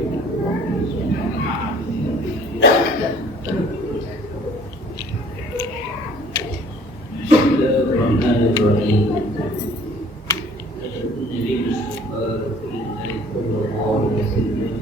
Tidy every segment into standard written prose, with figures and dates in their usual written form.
Bismillahirrahmanirrahim. Nabi Mustafa sallallahu alaihi wasallam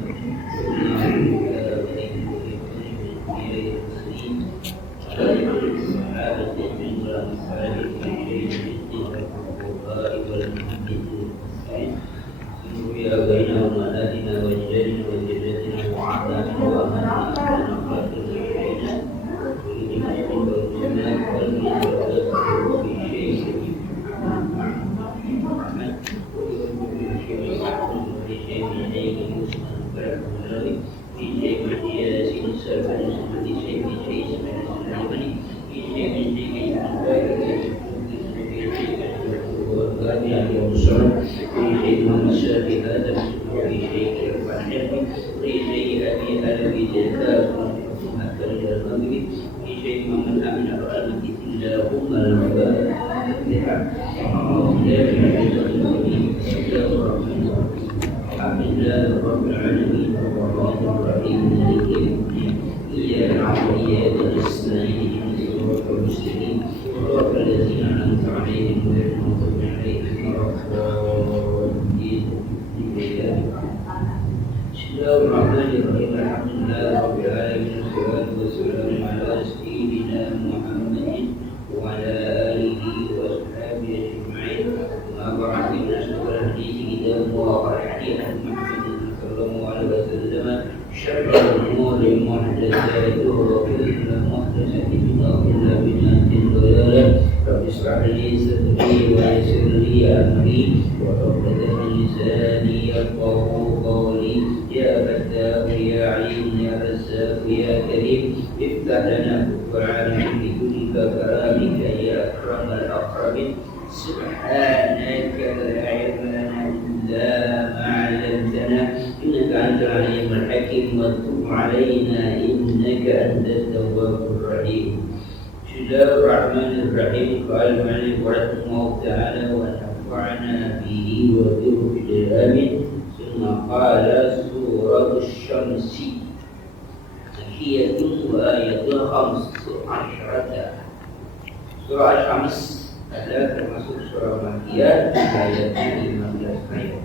Surah Asy-Syams adalah termasuk surah Makkiyah ayatnya 15 ayat.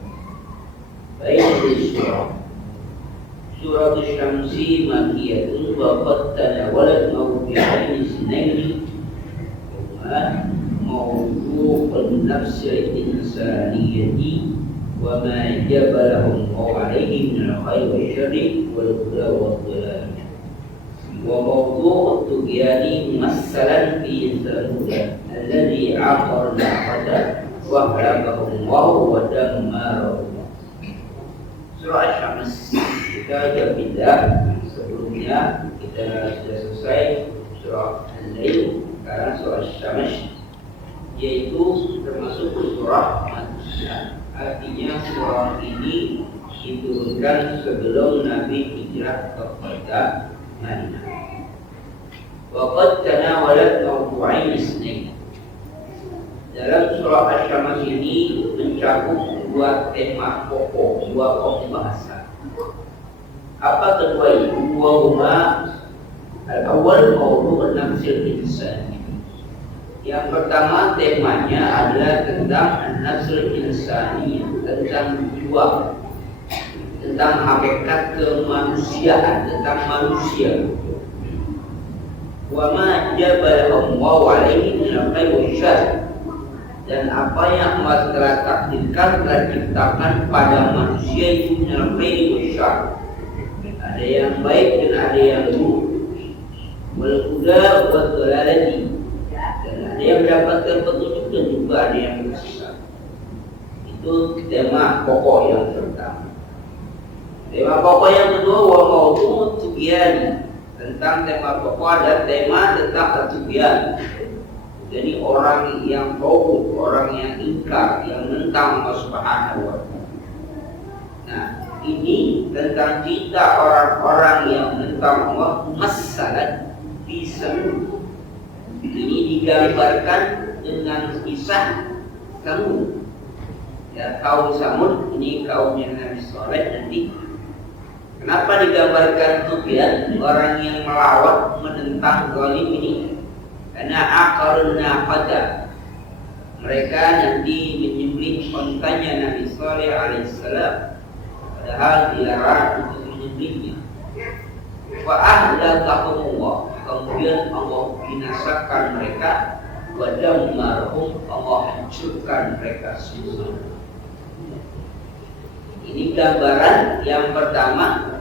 Baik dari surah Asy-Syamsi Makkiyatun wa qad tanawalat mawdi'ain isnaini wa mawdu'un nafsi insaniyyati wa ma jabalahum alaihi min al-khair wa syarri wal huda wa dhalal. وموضوع الطغيان مثلا في ثمود الذي عقر الناقة وأهلكهم الله ودمرهم. Surah Asy-Syams kita sudah pindah, sebelumnya kita sudah selesai surah Al-Lail, sekarang surah Asy-Syams, yaitu termasuk surah Makkiyah. Artinya surah ini diturunkan sebelum Nabi hijrah ke Madinah. Waqad tanawalat mawdu'ain isnain. Dalam surah Asy-Syams ini mencakup dua tema pokok, dua pembahasan. Apa kedua itu? Wa huma al-awwal mawdu' an-nafsil insani. Yang pertama temanya adalah tentang an-nafsul insani, tentang jiwa, tentang hakikat kemanusiaan, tentang manusia. Wa ma jabalahum wa alaihi min al-khair wa syarr, dan apa yang Allah telah takdirkan, telah ciptakan pada manusia itu min al-khair wa syarr. Ada yang baik dan ada yang buruk. Wal huda wa dhalalati, dan ada yang mendapatkan petunjuk dan juga ada yang tersesat. Itu tema pokok yang pertama. Tema pokok yang kedua wa mawdu'ut tugyan. Tentang tema pokok ada tema tentang tugyan. Jadi orang yang tauhid, orang yang ingkar, yang menentang Allah Subhanahu wa taala. Nah, ini tentang cerita orang-orang yang menentang Allah, masalah di Samud. Ini digambarkan dengan kisah Samud. Ya, kaum Samud ini kaumnya Nabi Saleh nanti. Kenapa digambarkan Sufyan, orang yang melawan menentang zalim ini? Karena aqarun naqata, mereka nanti menyembelih ontanya Nabi Saleh alaihissalam, padahal dilarang untuk menyembelihnya. Wa ahlakahumullah, kemudian Allah binasakan mereka. Wa dammarhum, Allah hancurkan mereka semua. Ini gambaran yang pertama.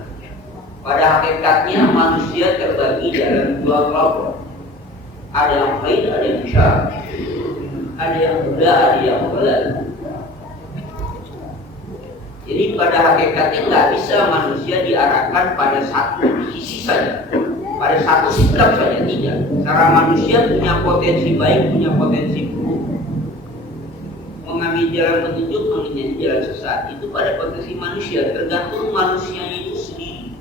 Pada hakikatnya manusia terbagi dalam dua kelompok. Ada yang khair, ada yang syar. Ada yang muda, ada yang belat. Jadi pada hakikatnya nggak bisa manusia diarahkan pada satu sisi saja, pada satu sikap saja, tidak. Cara manusia punya potensi baik, punya potensi buruk. Mengambil jalan petunjuk, mengambil jalan sesat, itu pada potensi manusia, tergantung manusianya itu sendiri.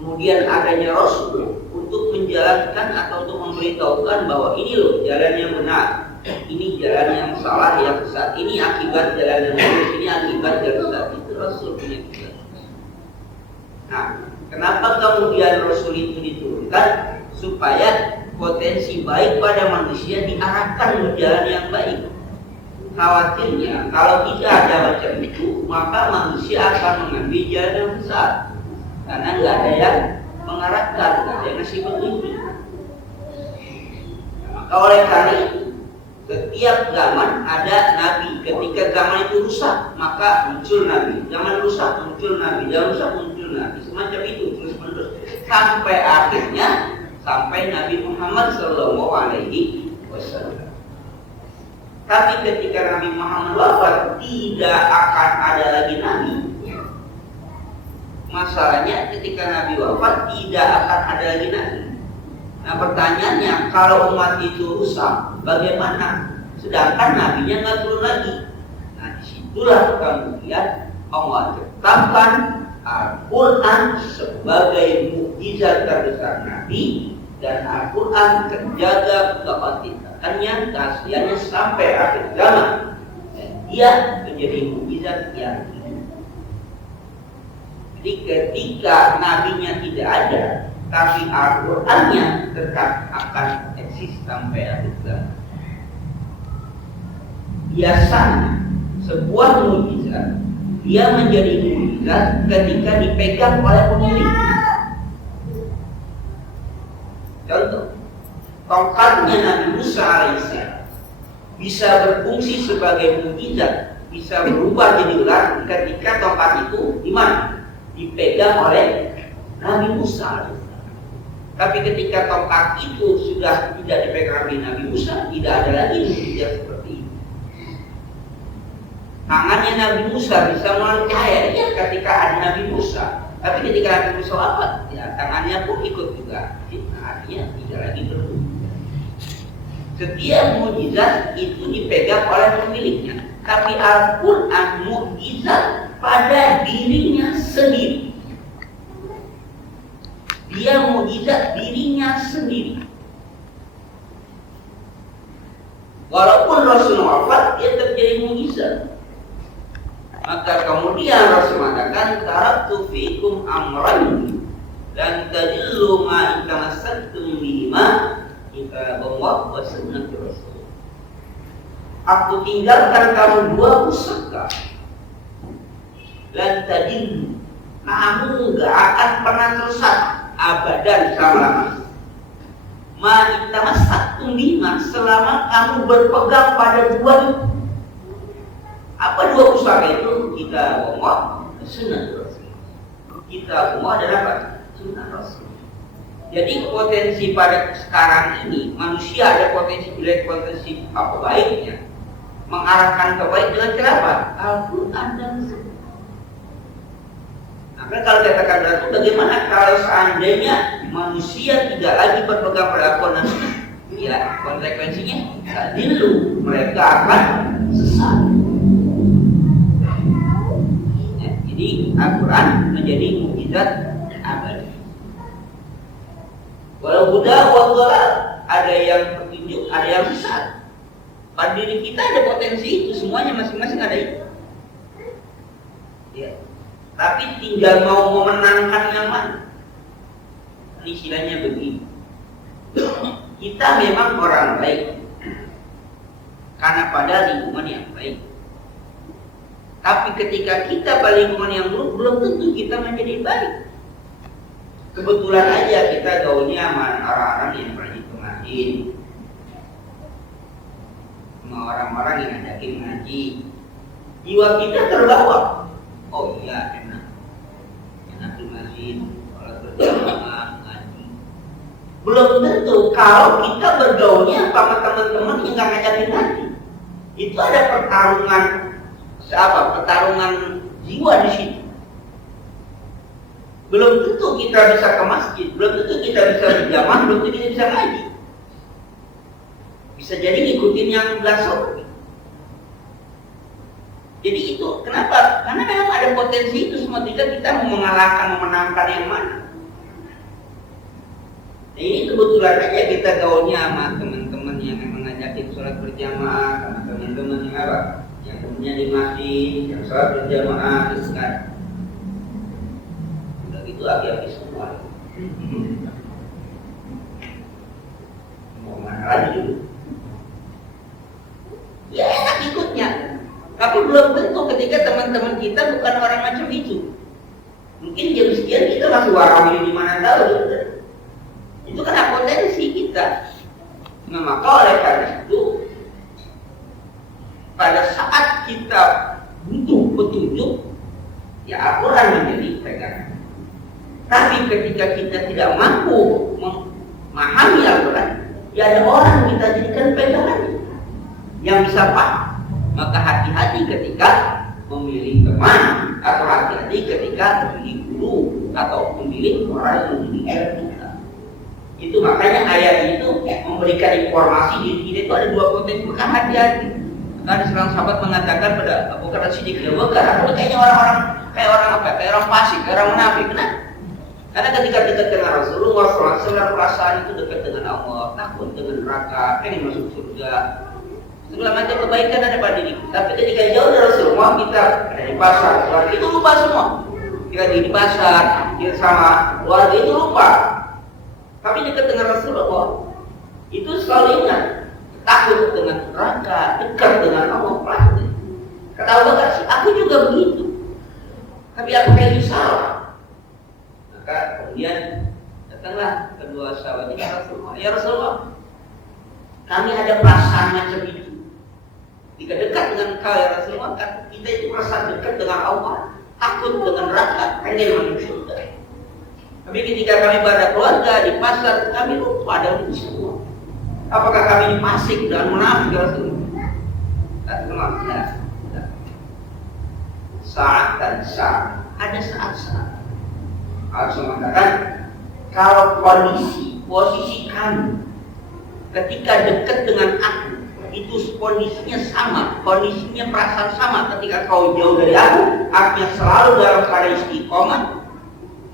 Kemudian adanya Rasul untuk menjalankan atau untuk memberitahukan bahwa ini loh jalan yang benar, ini jalan yang salah, yang sesat, ini akibat jalan yang lurus, ini akibat jalan sesat. Itu Rasul punya tugas. Nah, kenapa kemudian Rasul itu diturunkan? Supaya potensi baik pada manusia diarahkan ke jalan yang baik. Khawatirnya kalau tidak ada macam itu, maka manusia akan mengambil jalan yang besar, karena nggak ada yang mengarahkan, nggak ada yang ngasih petunjuk. Maka oleh karena itu, setiap zaman ada nabi. Ketika zaman itu rusak, maka muncul nabi. Zaman rusak muncul nabi, zaman rusak muncul nabi. Semacam itu terus menerus sampai akhirnya sampai Nabi Muhammad SAW. Tapi ketika Nabi Muhammad wafat, tidak akan ada lagi nabi. Masalahnya ketika Nabi wafat, tidak akan ada lagi nabi. Nah pertanyaannya, kalau umat itu rusak, bagaimana? Sedangkan nabinya nggak turun lagi. Nah disitulah kemudian Allah tetapkan Al-Quran sebagai mukjizat terbesar Nabi, dan Al-Quran terjaga keautentikannya, keasliannya sampai akhir zaman, dan dia menjadi mukjizat yang hidup. Jadi ketika nabinya tidak ada, tapi Al-Qurannya tetap akan eksis sampai akhir zaman. Biasanya sebuah mukjizat dia menjadi mukjizat ketika dipegang oleh pemilik. Contoh, tongkatnya Nabi Musa alaihissalam bisa berfungsi sebagai mukjizat, bisa berubah jadi ular ketika tongkat itu di mana? Dipegang oleh Nabi Musa alaihissalam. Tapi ketika tongkat itu sudah tidak dipegang oleh Nabi Musa, tidak ada lagi mukjizat seperti itu. Tangannya Nabi Musa bisa melalui cahaya ya ketika ada Nabi Musa. Tapi ketika Nabi Musa wafat, ya tangannya pun ikut juga. Artinya tidak lagi berfungsi. Setiap mukjizat itu dipegang oleh pemiliknya. Tapi Al-Quran mukjizat pada dirinya sendiri. Dia mukjizat dirinya sendiri. Walaupun Rasul wafat, dia terjadi mukjizat. Maka kemudian Rasul mengatakan, taraktu fiikum amran dan tadillu ma tamassaktum bihima kitabullah wa sunnatur Rasul. Aku tinggalkan kamu dua pusaka, dan tadillu, kamu gak akan pernah tersesat abadan selama-lamanya. Ma tamassaktum bihima, selama kamu berpegang pada dua itu. Apa dua pusaka itu? Kita Allah, sunnah Rasul. Kita Allah adalah apa? Sunnah Rasul. Jadi potensi pada sekarang ini manusia ada potensi jelek, potensi apa baiknya. Mengarahkan ke baik dengan cara apa? Al-Quran dan Sunnah. Nah, kalau katakan berarti bagaimana kalau seandainya manusia tidak lagi berpegang pada Al-Quran dan Sunnah? Ya konsekuensinya dulu mereka akan sesat. Jadi Al-Quran menjadi mukjizat abadi. Walau Buddha wallah ada yang petunjuk, ada yang sesat. Pada diri kita ada potensi itu, semuanya masing-masing ada itu. Ya. tapi tinggal mau memenangkan yang mana. Istilahnya begini, kita memang orang baik karena pada lingkungan yang baik. Tapi ketika kita pada lingkungan yang buruk, belum tentu kita menjadi baik. Kebetulan aja kita gaulnya sama orang-orang yang rajin pengajian, sama orang-orang yang ngajakin ngaji. Jiwa kita terbawa. Oh iya, enak ngaji, kalau berjamaah ngaji. Belum tentu kalau kita bergaulnya sama teman-teman yang nggak ngajakin ngaji. Itu ada pertarungan jiwa di situ. Belum tentu kita bisa ke masjid, belum tentu kita bisa berjamaah, belum tentu kita bisa ngaji. Bisa jadi ngikutin yang belasok. Jadi itu kenapa? Karena memang ada potensi itu semua, tidak kita mau mengalahkan, memenangkan yang mana. Nah, ini kebetulan aja kita gaulnya sama teman-teman yang memang ngajakin sholat berjamaah, sama teman-teman yang apa? Yang temennya di masjid, yang sholat berjamaah, terus kan. Udah gitu habis semua. Mau mana lagi dulu? Ya enak ikutnya. Tapi belum tentu ketika teman-teman kita bukan orang macam itu. Mungkin jam sekian kita masih warawiri di mana tahu gitu. Itu kan potensi kita. Nah, maka oleh karena itu pada saat kita butuh petunjuk, ya Al-Quran menjadi pegangan. Tapi ketika kita tidak mampu memahami Al-Quran, ya ada orang kita jadikan pegangan yang bisa paham. Maka hati-hati ketika memilih teman, atau hati-hati ketika memilih guru, atau memilih orang yang mendidik kita. Itu makanya ayat itu memberikan informasi diri kita itu ada dua potensi. Maka hati-hati. Karena seorang sahabat mengatakan pada Abu Bakar Siddiq, ya Bakar, aku kayaknya orang-orang kayak orang fasik, kayak orang munafik. Kenapa? Karena ketika dekat dengan Rasulullah SAW, perasaan itu dekat dengan Allah, takut dengan neraka, pengen masuk surga. Segala macam kebaikan ada pada diri. Tapi ketika jauh dari Rasulullah, kita ada di pasar, keluarga itu lupa semua. Kita di pasar, kita sama keluarga itu lupa. Tapi dekat dengan Rasulullah, itu selalu ingat, takut dengan neraka, dekat dengan Allah. Ketawa gak sih? Aku juga begitu. Tapi aku kayak salah. Maka kemudian datanglah kedua sahabat ini Rasulullah. Ya Rasulullah, kami ada perasaan macam itu. Jika dekat dengan kau ya Rasulullah, kan kita itu merasa dekat dengan Allah, takut dengan neraka, pengen masuk surga. Tapi ketika kami pada keluarga di pasar, kami lupa ada itu semua. Apakah kami dipasik dan munafik ya Rasulullah? Tidak. Saat dan saat, ada saat-saat. Harus mengatakan kalau posisi kami ketika dekat dengan aku itu kondisinya sama, kondisinya perasaan sama. Ketika kau jauh dari aku, artinya selalu dalam keadaan istiqomah,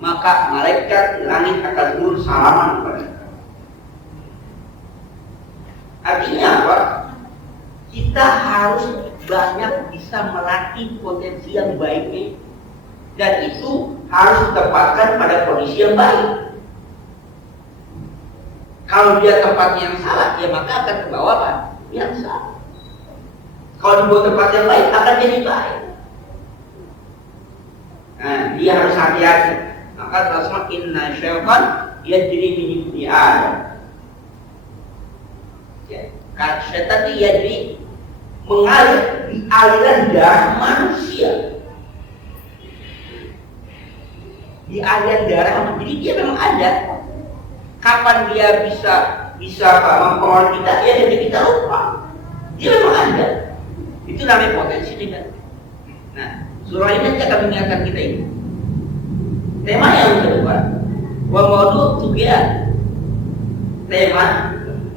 maka malaikat langit akan turun salaman kepada kita. Artinya apa? Kita harus banyak bisa melatih potensi yang baiknya, dan itu harus ditempatkan pada kondisi yang baik. Kalau dia tempatnya yang salah, ya maka akan ke bawah apa? Yang salah. Kalau dibuat tempat yang baik, akan jadi baik. Nah, dia harus hati-hati. Maka Rasulullah inna syaitan yajri min ibni Adam. Ya, kan syaitan itu yajri mengalir di aliran darah manusia. Di aliran darah, jadi dia memang ada. Kapan dia bisa mempengaruhi kita, ya jadi kita lupa. Dia memang ada. Itu namanya potensi juga. Nah, surah ini akan mengingatkan kita ini. Tema yang kedua, wa maudu tughyan. Tema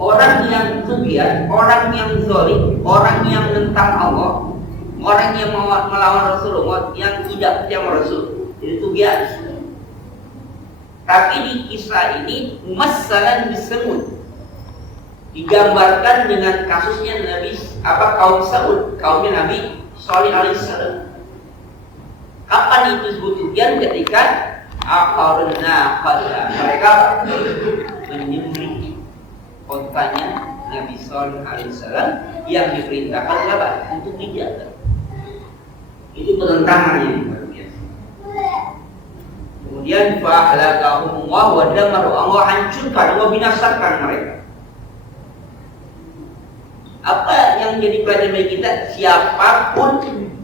orang yang tughyan, orang yang zalim, orang yang menentang Allah, orang yang melawan Rasulullah, yang tidak percaya Rasul. Jadi tughyan. Tapi di kisah ini masalah disebut digambarkan dengan kasusnya kaum Saud, kaumnya Nabi Shalih alaihissalam. Kapan itu disebut ujian ketika aqarna qadha, mereka menyembelih ontanya Nabi Shalih alaihissalam yang diperintahkan apa? Untuk dijaga. Itu penentangan yang luar biasa. Kemudian fa'alakahumullah wa damaru, Allah hancurkan, Allah binasakan mereka. Apa yang jadi pelajaran bagi kita? Siapapun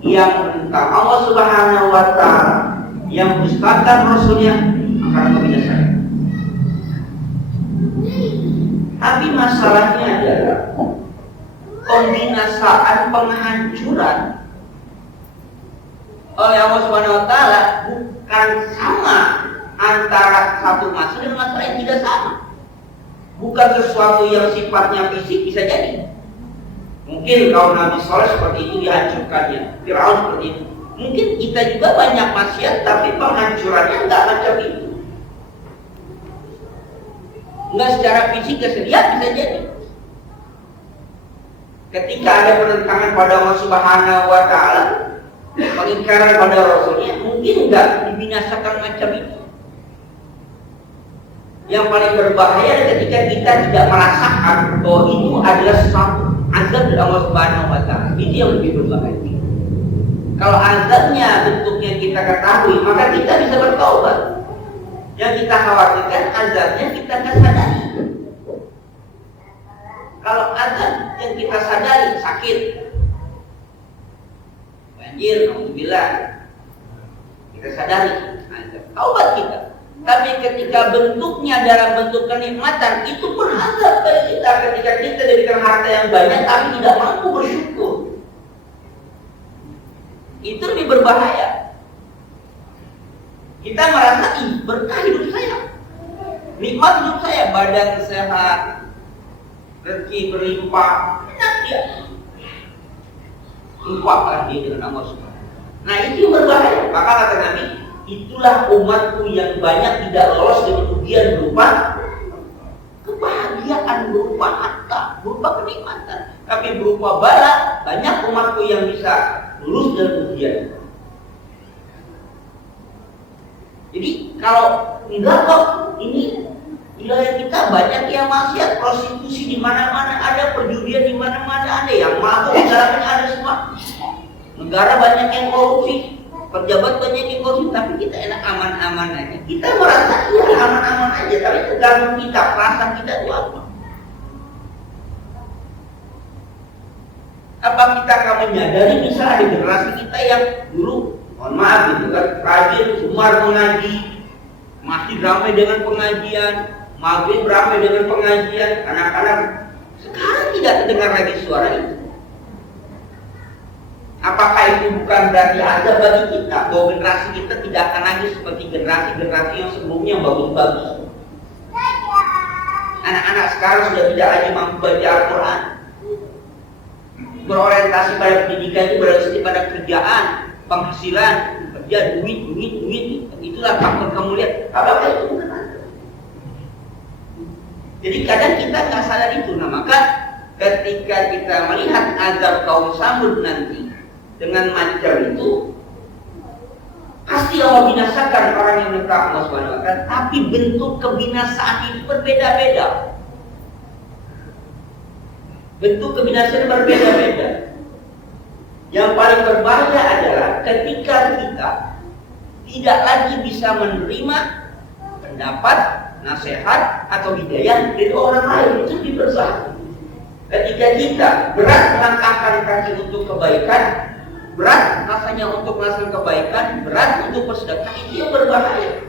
yang menentang Allah Subhanahu wa ta'ala, yang mendustakan Rasulnya, akan membinasakan. Tapi masalahnya adalah pembinasaan, penghancuran oleh Allah Subhanahu wa ta'ala bukan sama antara satu masalah dengan masalah yang tidak sama. Bukan sesuatu yang sifatnya fisik, bisa jadi. Mungkin kaum Nabi Shalih seperti itu dihancurkannya, Fir'aun seperti itu. Mungkin kita juga banyak maksiat, tapi penghancurannya enggak macam itu. Enggak secara fisik kesedihan, bisa jadi. Ketika ada penentangan pada Allah Subhanahu wa ta'ala, pengingkaran pada Rasulnya, mungkin enggak dibinasakan macam itu. Yang paling berbahaya ketika kita tidak merasakan bahwa itu adalah sesuatu azab dari Allah Subhanahu wa ta'ala. Itu yang lebih berbahaya. Kalau azabnya bentuknya kita ketahui, maka kita bisa bertaubat. Yang kita khawatirkan azabnya kita akan sadari. Kalau azab yang kita sadari sakit, banjir, alhamdulillah, kita sadari azab, taubat kita. Tapi ketika bentuknya dalam bentuk kenikmatan, itu pun azab bagi kita. Ketika kita diberikan harta yang banyak tapi tidak mampu bersyukur, itu lebih berbahaya. Kita merasa, berkah hidup saya, nikmat hidup saya, badan sehat, rezeki berlimpah, enak dia. Lupakan dia dengan Allah Subhanahu. Nah, itu berbahaya. Maka kata Nabi, itulah umatku yang banyak tidak lolos dengan ujian berupa kebahagiaan, berupa harta, berupa kenikmatan. Tapi berupa bala, banyak umatku yang bisa lulus dari ujian. Jadi kalau enggak kok, ini wilayah kita banyak yang maksiat, prostitusi di mana-mana ada, perjudian di mana-mana ada, yang mabuk negaranya ada semua. Negara banyak yang korupsi, pejabat banyak yang korupsi, tapi kita enak aman-aman aja. Kita merasa iya aman-aman aja, tapi tergantung kita, perasaan kita itu apa? Apa kita akan menyadari misalnya ada generasi kita yang dulu, mohon maaf gitu kan, rajin, gemar mengaji, masih ramai dengan pengajian, maghrib ramai dengan pengajian, anak-anak sekarang tidak terdengar lagi suara itu. Apakah itu bukan berarti azab bagi kita, bahwa generasi kita tidak akan lagi seperti generasi-generasi yang sebelumnya yang bagus-bagus? Anak-anak sekarang sudah tidak lagi mampu baca Al-Quran, berorientasi pada pendidikan itu berorientasi pada kerjaan, penghasilan, kerja, duit. Itulah faktor kamu lihat. Apakah itu bukan azab? Jadi kadang kita nggak sadar itu. Nah, maka ketika kita melihat azab kaum Samud nanti dengan macam itu, pasti Allah binasakan orang yang menentang Allah Subhanahu wa ta'ala. Tapi bentuk kebinasaan itu berbeda-beda. Bentuk kebinasaan berbeda-beda. Yang paling berbahaya adalah ketika kita tidak lagi bisa menerima pendapat, nasihat atau hidayah dari orang lain. Itu lebih berbahaya. Ketika kita berat melangkahkan kaki untuk kebaikan, berat rasanya untuk melakukan kebaikan, berat untuk bersedekah, itu yang berbahaya.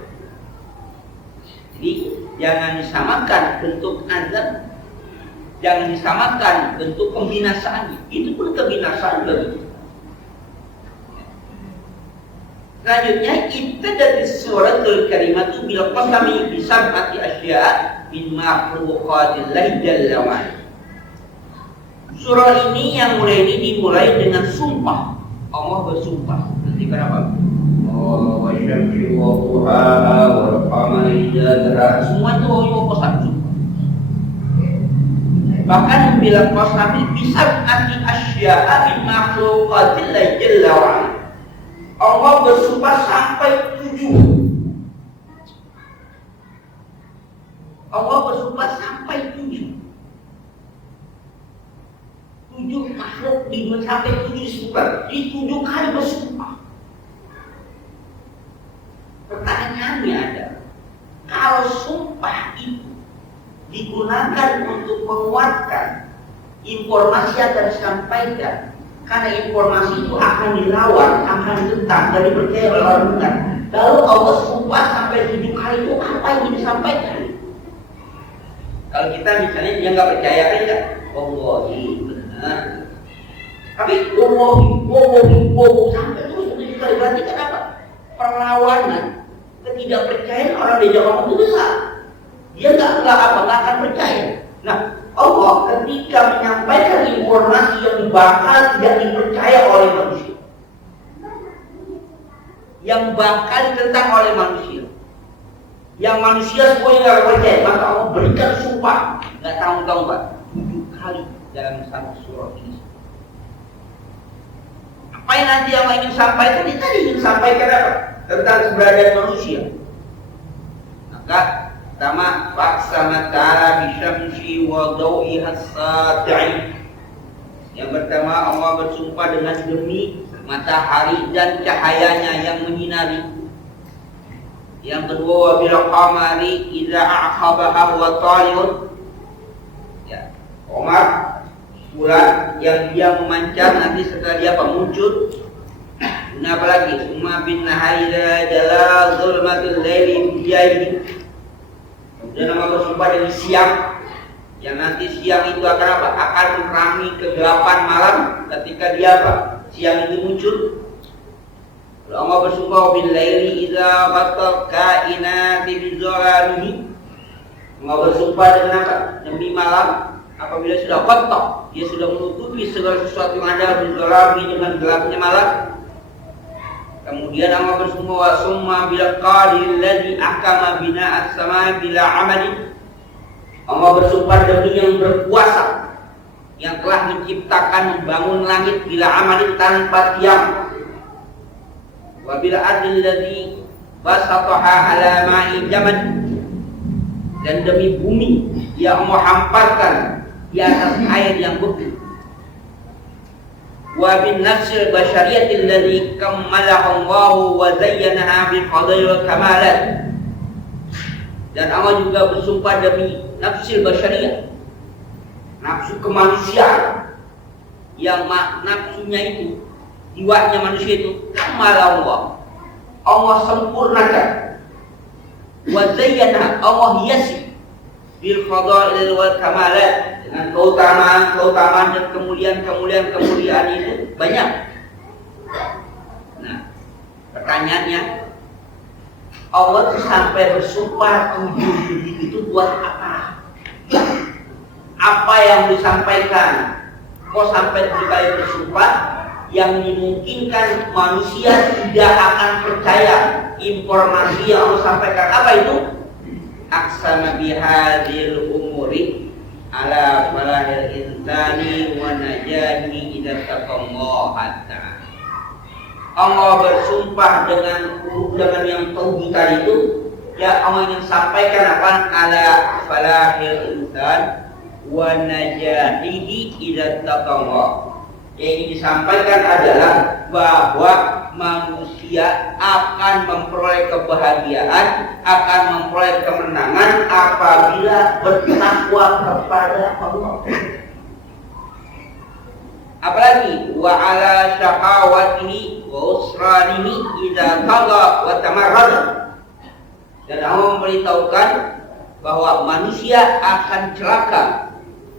Jadi jangan disamakan bentuk azab, jangan disamakan bentuk pembinasaan. Itu pun kebinasaan bagi kita. Selanjutnya, ibtada'i suratul karimatu bil qasami bi sab'ati asya' min makhluqatillah jalla wa ala. Surah ini yang mulai ini dimulai dengan sumpah. Allah bersumpah. Nanti kenapa? Oh, wa syamsi wa duhaha wal qamari idza talaha. Semua itu Allah qasam sumpah. Bahkan bila qasami bi sab'ati asya' min makhluqatillah jalla wa ala. Allah bersumpah sampai 7. Allah bersumpah sampai 7. 7 makhluk sampai 7 disebutkan. Di 7 kali bersumpah. Pertanyaannya ada, kalau sumpah itu digunakan untuk menguatkan informasi yang akan disampaikan, karena informasi itu akan dilawan, akan ditentang, dan dipercaya oleh orang benar. Lalu Allah sumpah sampai 7 kali itu apa yang disampaikan? Kalau kita misalnya dia nggak percaya kan ya, Wallahi benar. Tapi Wallahi sampai terus 7 kali, berarti kenapa? Perlawanan, ketidakpercayaan orang diajak ngomong itu besar. Dia nggak akan percaya. Nah, Allah ketika menyampaikan informasi yang bakal tidak dipercaya oleh manusia, yang bakal ditentang oleh manusia, yang manusia semuanya nggak percaya, maka Allah berikan sumpah nggak tanggung-tanggung Pak 7 kali dalam satu surah ini. Apa yang nanti yang ingin sampaikan? Ini tadi ingin sampaikan apa? Tentang keberadaan manusia. Maka pertama, Faqsama ta'ala bisyamsi wa dawiha as-sati'i. Yang pertama, Allah bersumpah dengan demi matahari dan cahayanya yang menyinari. Yang kedua, wa bil qamari idza aqabaha wa taliyun. Ya, Qamar bulan yang dia memancar nanti setelah dia muncul. Nah, apalagi umma bin nahari jala zulmatul laili biyaini. Dan nama bersumpah dari siang, yang nanti siang itu akan apa? Akan menerangi kegelapan malam ketika dia apa? Siang itu muncul. Allah bersumpah bil laili idza batal kainati bizalamihi. Allah bersumpah dengan apa? Demi malam apabila sudah kotak, dia sudah menutupi segala sesuatu yang ada bizalami dengan gelapnya malam. Kemudian Allah bersumpah wa summa bil qadiril ladzi ahkama bina'as samaa'i bila amalin. Allah bersumpah demi yang berkuasa yang telah menciptakan membangun langit bila amalin tanpa tiang. Wa bil ardil ladzi basataha ala ma'i jamad. Dan demi bumi yang Allah hamparkan di atas air yang beku. Wa bin nafsil basyariyatil ladzi kammalaha Allahu wa zayyanaha bil fadail wal kamalat. Dan Allah juga bersumpah demi nafsil basyariyah, nafsu kemanusiaan, yang nafsunya itu, jiwanya manusia itu kammalah Allah sempurnakan, wa zayyanaha Allah hiasi bil fadail wal kamalat, dengan keutamaan dan kemuliaan itu banyak. Nah, pertanyaannya, Allah tuh sampai bersumpah 7 itu buat apa? Apa yang disampaikan? Kok sampai 7 kali bersumpah yang dimungkinkan manusia tidak akan percaya informasi yang Allah sampaikan? Apa itu? Aqsama bihadzil umuri ala falahil insani wa najahi idza taqallaha ta'ala. Allah bersumpah dengan yang tauhid tadi itu, ya Allah ingin sampaikan apa? Ala falahil insan wa najahihi idza taqallaha. Yang ingin disampaikan adalah bahwa manusia akan memperoleh kebahagiaan, akan memperoleh kemenangan apabila bertakwa kepada Allah. Apalagi wa ala syaqawatihi wa usranihi idza tagha wa tamarrada. Dan Allah memberitahukan bahwa manusia akan celaka,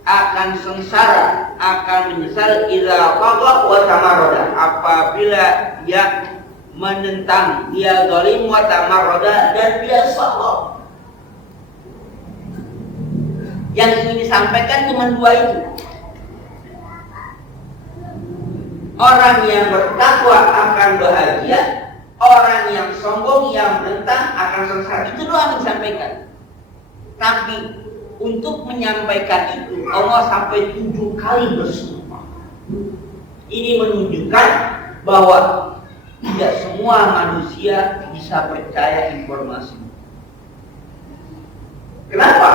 akan sengsara, akan menyesal idza tagha wa tamarrada, apabila dia menentang, dia zalim wa tamarrada, dan dia salah. Yang ingin disampaikan cuma 2 itu. Orang yang bertakwa akan bahagia, orang yang sombong yang menentang akan sengsara. Itu doang yang disampaikan. Tapi untuk menyampaikan itu Allah sampai 7 kali bersumpah. Ini menunjukkan bahwa Tidak semua manusia bisa percaya informasi. Kenapa?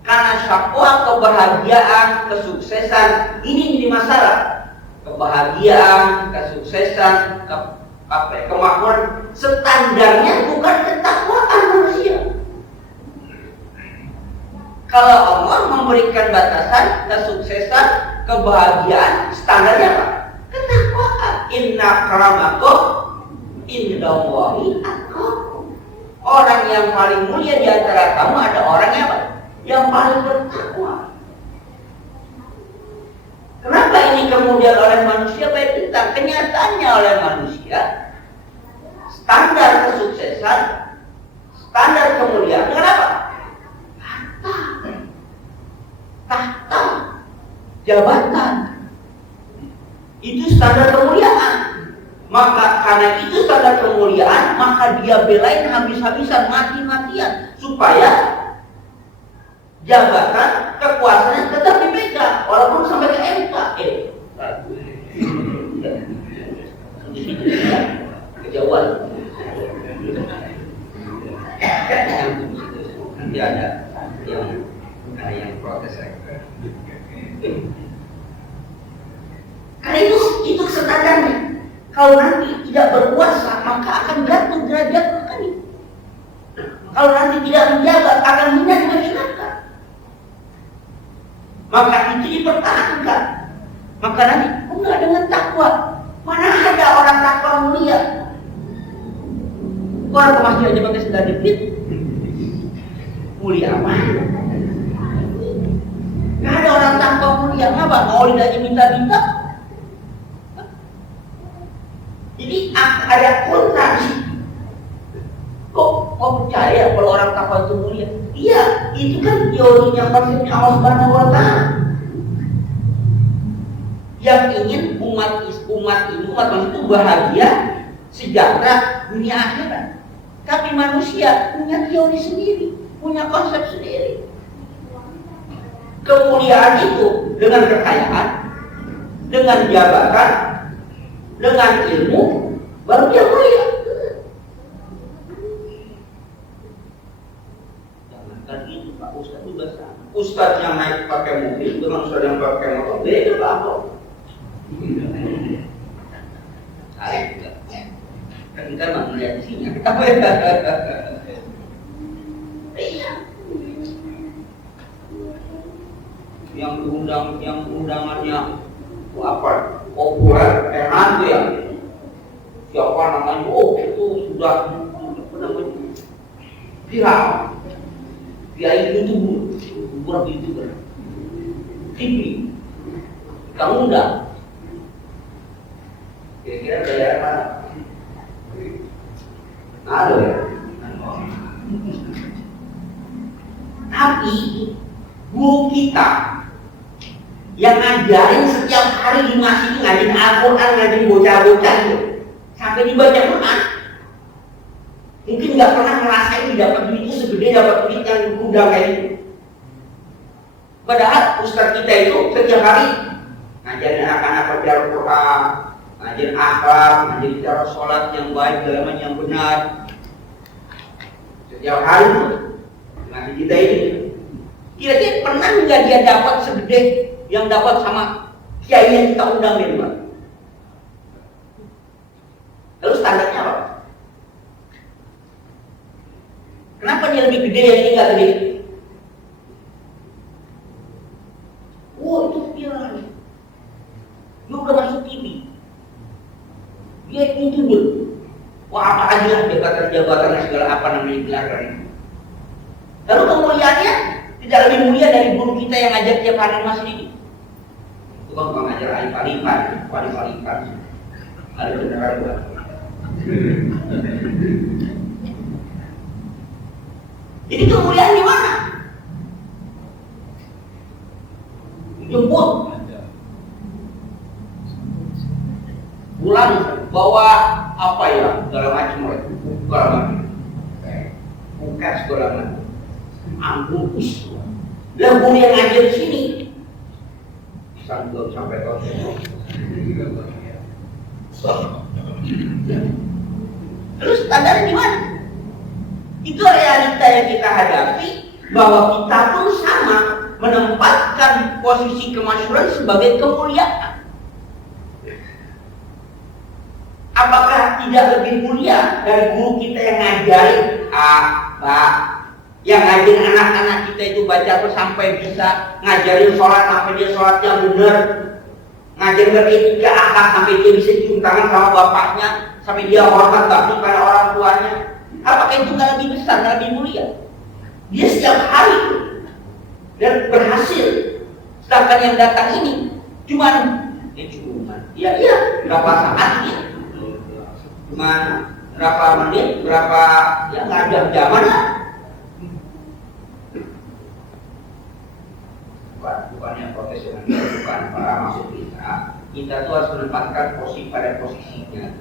Karena syakwa, kebahagiaan, kesuksesan ini menjadi masalah. Kebahagiaan, kesuksesan, kemakmuran, standarnya bukan ketakwaan manusia. Kalau Allah memberikan batasan kesuksesan, kebahagiaan, standarnya apa? Ketakwaan. Inna akramakum indallahi atqakum. Orang yang paling mulia di antara kamu ada orang yang apa? Yang paling bertakwa. Kenapa ini kemudian oleh manusia baik tentang kenyataannya oleh manusia? Standar kesuksesan, standar kemuliaan, kenapa? Tahta, jabatan, itu standar kemuliaan. Maka karena itu standar kemuliaan, maka dia belain habis-habisan, mati-matian, supaya jabatan, kekuasaannya tetap dipegang, walaupun sampai ke MK. Kejauhan. Nanti ada yang protes saya. Karena itu standarnya. Kalau nanti tidak berpuasa, maka akan jatuh derajat makan. Kalau nanti tidak menjaga, akan hina di masyarakat. Maka itu dipertahankan. Maka nanti enggak dengan takwa. Mana ada orang takwa mulia? Orang ke masjid aja pakai sendal jepit. Mulia apa? Nggak ada orang takwa mulia. Kenapa? Mau lidahnya minta-minta? Jadi ada kontrasi. Kok percaya kalau orang takwa itu mulia? Iya, itu kan teorinya konsepnya Allah Subhanahu wa Ta'ala. Yang ingin umat itu bahagia, sejahtera dunia akhirat. Tapi manusia punya teori sendiri, punya konsep sendiri. Kemuliaan itu dengan kekayaan, dengan jabatan, dengan ilmu, baru dia mulia. Jangankan itu, Pak Ustadz juga sama. Ustadz yang naik pakai mobil dengan ustadz yang pakai motor beda Pak Abang. Kan kita nggak melihat isinya. Iya. Yang undangannya apa? Populer, enak ya. Siapa namanya? Oh itu sudah apa namanya? Viral. Dia itu berapa itu kan? TV. Kamu undang. Kira-kira daerah mana? Ada ya. Tapi guru kita yang ngajarin setiap hari di masjid ngajarin Al-Quran, ngajarin bocah-bocah itu sampai dibaca Quran, mungkin nggak pernah ngerasain dapat duit itu segede dapat duit yang udah kayak itu. Padahal ustaz kita itu setiap hari ngajarin anak-anak baca Al-Quran, ngajarin akhlak, ngajarin cara sholat yang baik, dalam yang benar. Setiap hari ngajarin kita ini. Kira-kira pernah nggak dia dapat segede yang dapat sama kiai yang kita undang di rumah? Lalu standarnya apa? Kenapa dia lebih gede yang ini nggak gede? Wah itu viral. Dia udah masuk TV. Dia itu dulu. Wah apa aja lah jabatan-jabatannya segala apa namanya gelar. Lalu kemuliaannya tidak lebih mulia dari guru kita yang ngajar tiap hari di masjid ini. Itu kan bukan ngajar alif-alifan. Ada beneran bukan? Jadi kemuliaan di mana? Jemput, pulang bawa apa ya? Segala macam, bukan segala macam. Anggus, lah guru yang ngajar di sini, sampai tahun Terus standarnya di mana? Itu realita yang kita hadapi, bahwa kita pun sama menempatkan posisi kemasyhuran sebagai kemuliaan. Apakah tidak lebih mulia dari guru kita yang ngajarin yang ngajarin anak-anak kita itu baca sampai bisa, ngajarin sholat sampai dia sholatnya benar, ngajarin beretika akhlak sampai dia bisa cium tangan sama bapaknya, sampai dia hormat bakti pada orang tuanya? Apakah itu nggak lebih besar, nggak lebih mulia? Dia setiap hari dan berhasil. Sedangkan yang datang ini cuman berapa saat ya, cuman berapa menit, berapa ya nggak ada jaman lah. Bukannya profesional, bukan para masuk kita tuh harus menempatkan posisi pada posisinya.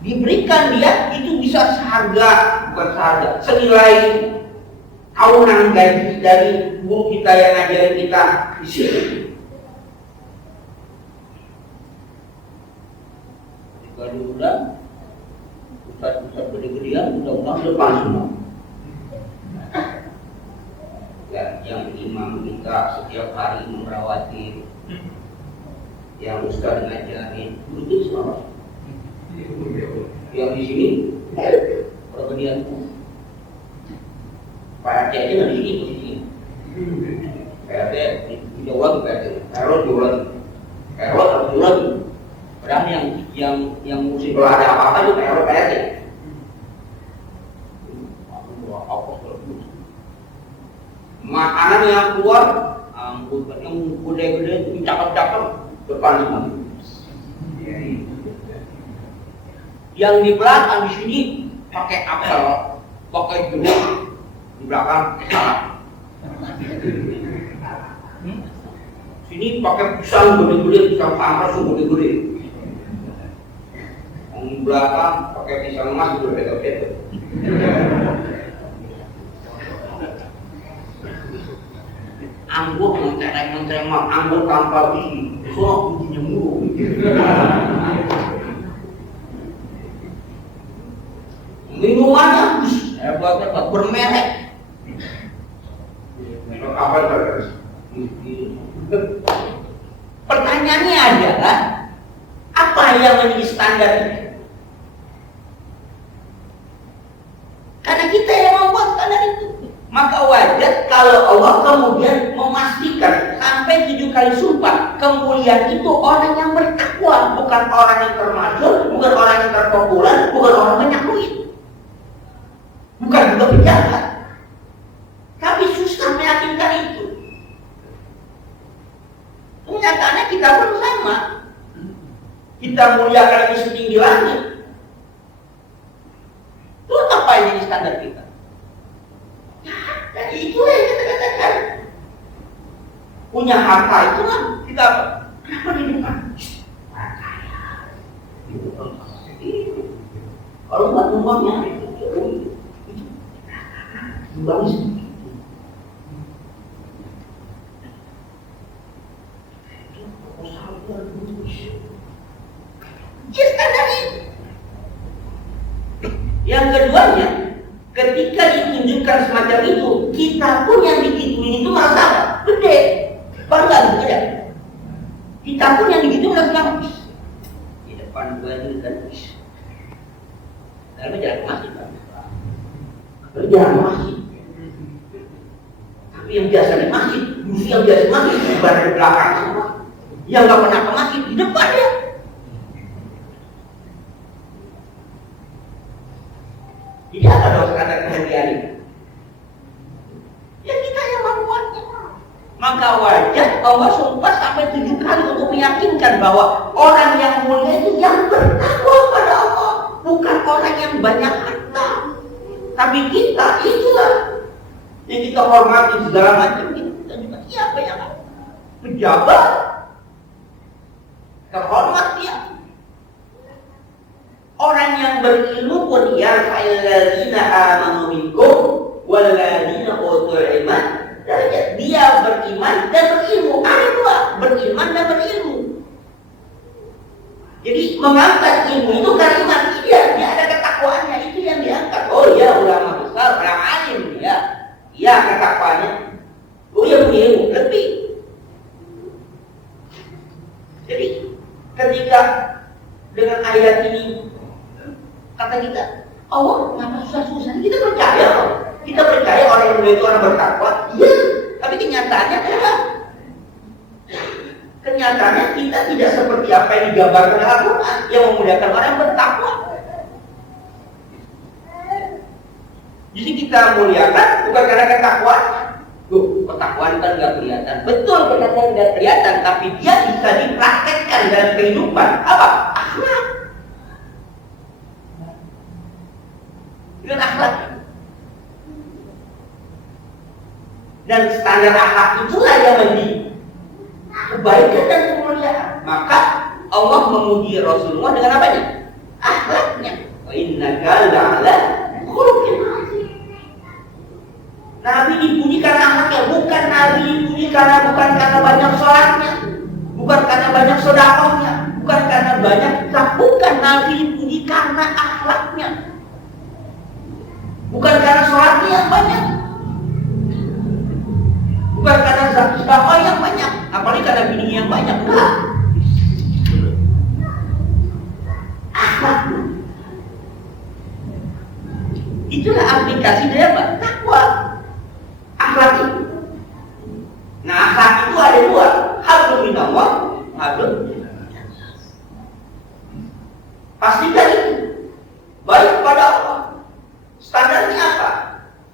Diberikan dia itu bisa seharga, bukan seharga, senilai tahunan gaji dari guru kita yang ngajarin kita di sini. Jika diundang, ustaz-ustaz gede-gedean, undang-undang depan semua. Ya, yang imam kita setiap hari merawati, yang ustaz ngajarin, itu semua. Yang di sini perbedaan Pak RT aja nggak di sini posisinya. PRT di Jawa tuh PRT, RW Jawa, RW atau Jawa tuh. Padahal yang musim kalau ada apa-apa itu RW PRT. Makanan yang keluar, yang gede-gede, cakep-cakep depan semua. Yang di belakang di sini pakai apel, pakai jeruk, di belakang salad. Sini pakai pisang gede-gede, pisang pampres gede-gede. Yang di belakang pakai pisang emas gede-gede. Anggur mentereng-mentereng, anggur tanpa biji, so bijinya mulu. Minumannya hebat bermerek. Apa itu? Pertanyaannya adalah apa yang menjadi standar itu? Karena kita yang membuat standar itu. Maka wajar kalau Allah kemudian memastikan sampai 7 kali sumpah kemuliaan itu orang yang bertakwa, bukan orang yang termasyhur, bukan orang yang terpopuler, bukan orang banyak duit. Bukan juga pejabat, tapi susah meyakinkan itu. Kenyataannya kita pun sama. Kita muliakan ini setinggi langit. Terus apa yang jadi standar kita? Dan itu yang kita katakan. Punya harta itu kan kita apa? Kenapa di depan? Kalau nggak uangnya bagus. Ya standar itu. Yang keduanya, ketika ditunjukkan semacam itu, kita pun yang digituin itu merasa gede, bangga gitu ya. Kita pun yang digituin merasa di depan gua ini kan, dalam jalan masih kan, jalan masih. Tapi yang biasa di masjid, justru yang biasa di masjid bukan di belakang semua. Yang nggak pernah ke masjid di depan ya. Jadi apa dong standar kemuliaan ini? Ya kita yang membuatnya. Maka wajar Allah sumpah sampai 7 kali untuk meyakinkan bahwa orang yang mulia itu yang bertakwa pada Allah, bukan orang yang banyak harta. Tapi kita itulah yang kita hormati segala macam. Kita juga siapa yang pejabat terhormat dia. Orang yang berilmu pun ya alladzina amanu minkum walladzina utul ilma. Dia beriman dan berilmu. Ada dua, beriman dan berilmu. Jadi mengangkat ilmu itu kalimat dia ada ketakwaannya, itu yang diangkat. Oh iya, ulama besar, orang alim dia. Iya ketakwaannya. Oh iya, punya ilmu lebih. Jadi ketika dengan ayat ini kata kita, Allah kenapa susah-susah? Kita percaya kok. Kita percaya orang yang mulia itu orang bertakwa. Iya, tapi kenyataannya enggak. Kenyataannya kita tidak seperti apa yang digambarkan dalam Al-Quran yang memuliakan orang yang bertakwa. Jadi kita muliakan bukan karena ketakwaannya. Loh, ketakwaan kan nggak kelihatan. Betul, ketakwaan nggak kelihatan, tapi dia bisa dipraktekkan dalam kehidupan. Apa? Akhlak. Dengan akhlak. Dan standar akhlak itulah yang menjadi kebaikan dan kemuliaan. Maka Allah memuji Rasulullah dengan apanya? Akhlaknya. Wa innaka la'ala khuluqin azim. Nabi dipuji karena akhlaknya, bukan Nabi dipuji karena banyak sholatnya, bukan karena banyak sedekahnya, bukan karena banyak bukan Nabi dipuji karena akhlaknya, bukan karena sholatnya yang banyak, bukan karena sedekah yang banyak, apalagi karena bininya yang banyak, enggak. Akhlak. Itulah aplikasi dari apa? Takwa. Akhlak itu. Nah, akhlak itu ada dua, hablum minallah, hablum minannas. Pastikan itu baik pada Allah. Standarnya apa?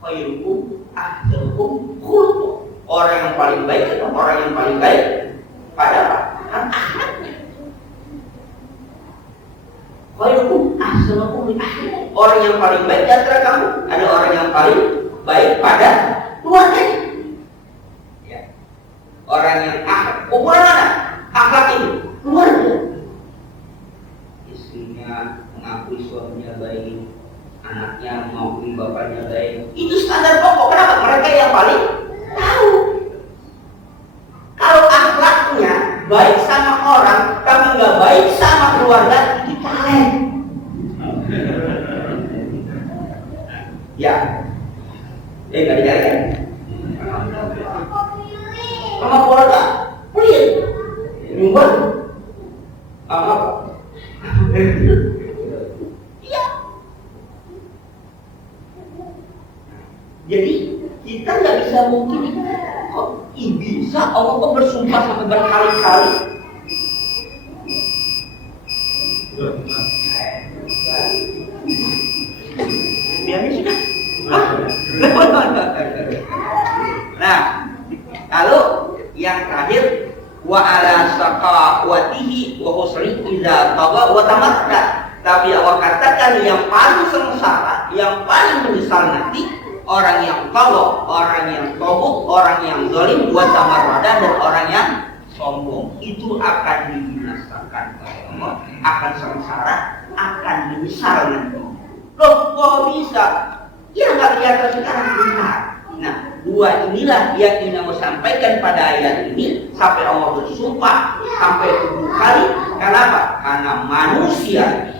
Khairukum ahsanukum khuluqan. Orang yang paling baik adalah orang yang paling baik pada apa? Akhlaknya. Khairukum ahsanukum akhlak. Orang yang paling baik di antara kamu ada orang yang paling baik pada keluarganya. Ya. Orang yang akhlak. Ukuran mana? Akhlak itu keluarga. Istrinya mengakui suaminya baik, anaknya mengakui bapaknya baik. Itu standar pokok. Kenapa? Mereka yang paling tahu. Kalau akhlaknya baik sama orang, tapi nggak baik sama keluarga, itu talent. Ya, nggak dicarikan. Sama keluarga, pelit, nyumbang, apa? Iya. Jadi kita nggak bisa mungkin kok bisa Allah kok bersumpah sampai berkali-kali. Biarnya sudah. Nah, kalau yang terakhir wa ala saqawatihi wa husri idza tawa wa tamatta. Tapi Allah katakan yang paling sengsara, yang paling menyesal nanti orang yang tawa, orang yang tobut, orang yang zalim, wa tamarrada, dan orang yang sombong. Itu akan dibinasakan oleh Allah, akan sengsara, akan menyesal nanti. Loh, kok bisa? Ya nggak kelihatan sekarang, benar. Nah, dua inilah yang ingin Allah sampaikan pada ayat ini sampai Allah bersumpah sampai 7 kali. Kenapa? Karena manusia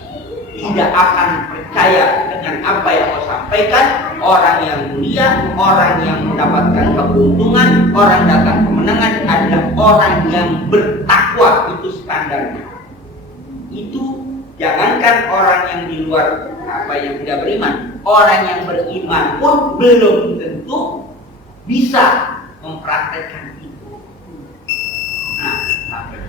tidak akan percaya dengan apa yang Allah sampaikan. Orang yang mulia, orang yang mendapatkan keuntungan, orang dapat kemenangan adalah orang yang bertakwa. Itu standarnya. Itu jangankan orang yang di luar yang tidak beriman, orang yang beriman pun belum tentu bisa mempraktekkan itu. Nah, sampai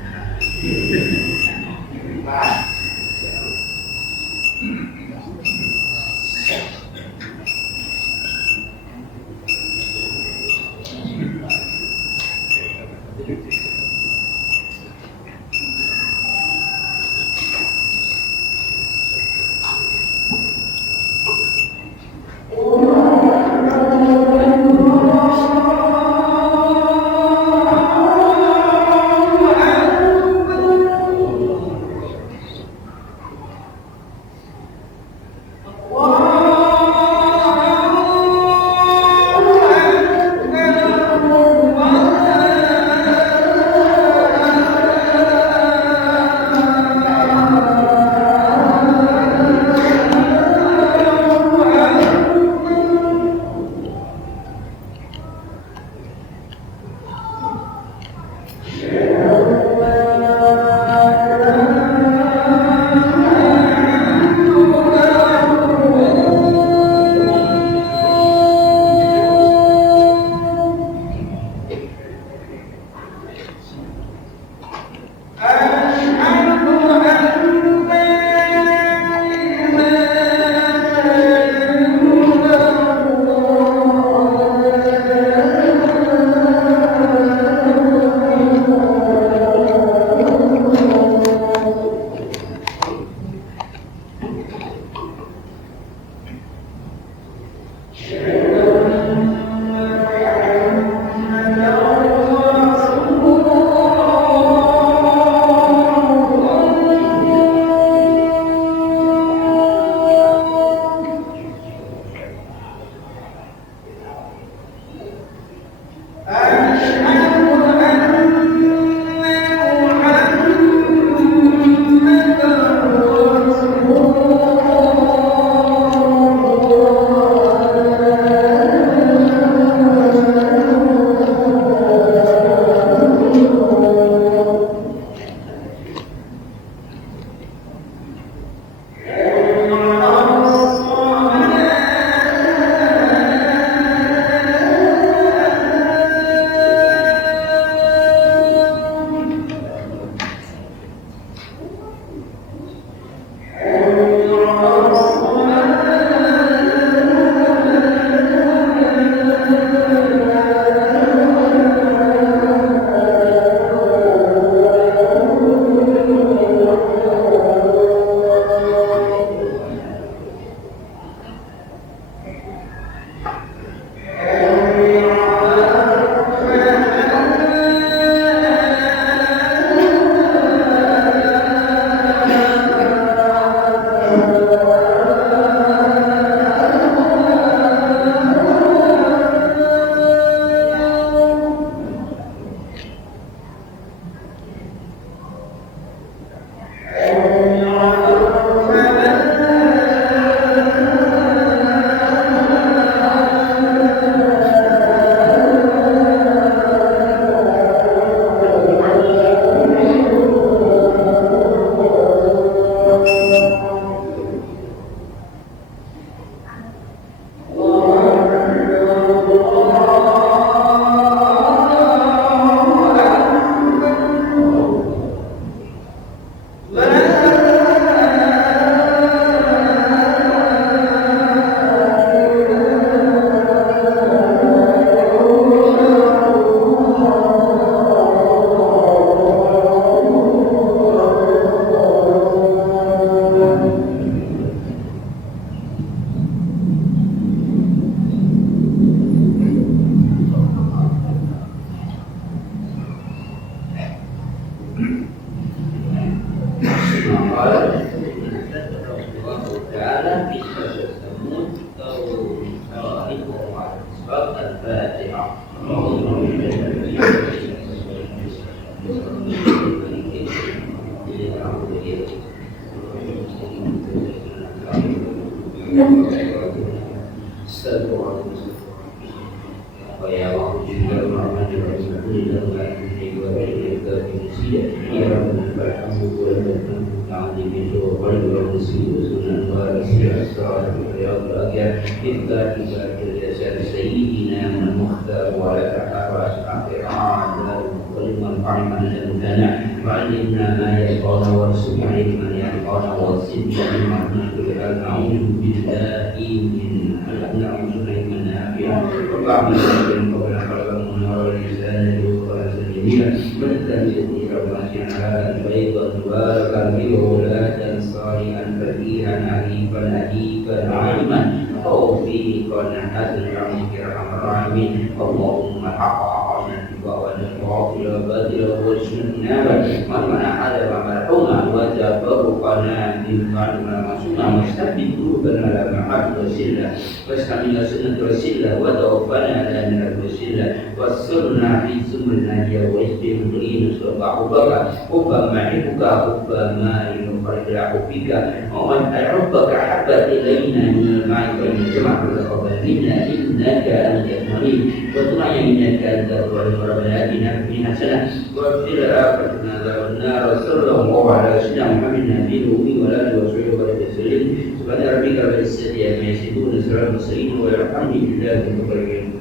ويا الله جل وعلا كل ذنب وإليك المسيء يا رب الحمد والمجد عندي من شر قلب والمسيء وسنن ورسول الصالح يا الأخيار إثبات الجسد سيدنا المختار ولا تحرس أخيرا ولمن علم لنا وعلمنا ما يلقانا وارسل علما يلقانا وارسلنا لما نقول نعوذ بالله من نعوذ من نافعا وبعد ذلك قبل قلب منور الإنسان يوقع سجنيا والتمسني ربنا على البيض مباركا فيه ولا تنصاري أن فقيها عريفا أديبا عالما توفيقا حسن رحمك ارحم الراحمين اللهم حق حقنا والباطل باطلا والسنة ومن عدم مرحوما وتفرقنا من بعد ما معصوما واستبدل قلوبنا على محبة وسلة واستعمل سنة وسلة وتوفنا على من الوسلة واسترنا في سمر الناجية واسبه مدرين صدق حبك حب معرفك حب ما ينفرد حبك ومن حبك حبت إلينا من الماء والجمع تقبل منا إنك أنت المريض وطمع إنك أنت الظالم ربنا آتنا في الدنيا حسنة وفي الآخرة عذاب النار وصلى الله على سيدنا محمد النبي الأمي وآله وصحبه وسلم سبحان ربك رب العزة عما يصفون وسلام على المرسلين والحمد لله رب العالمين.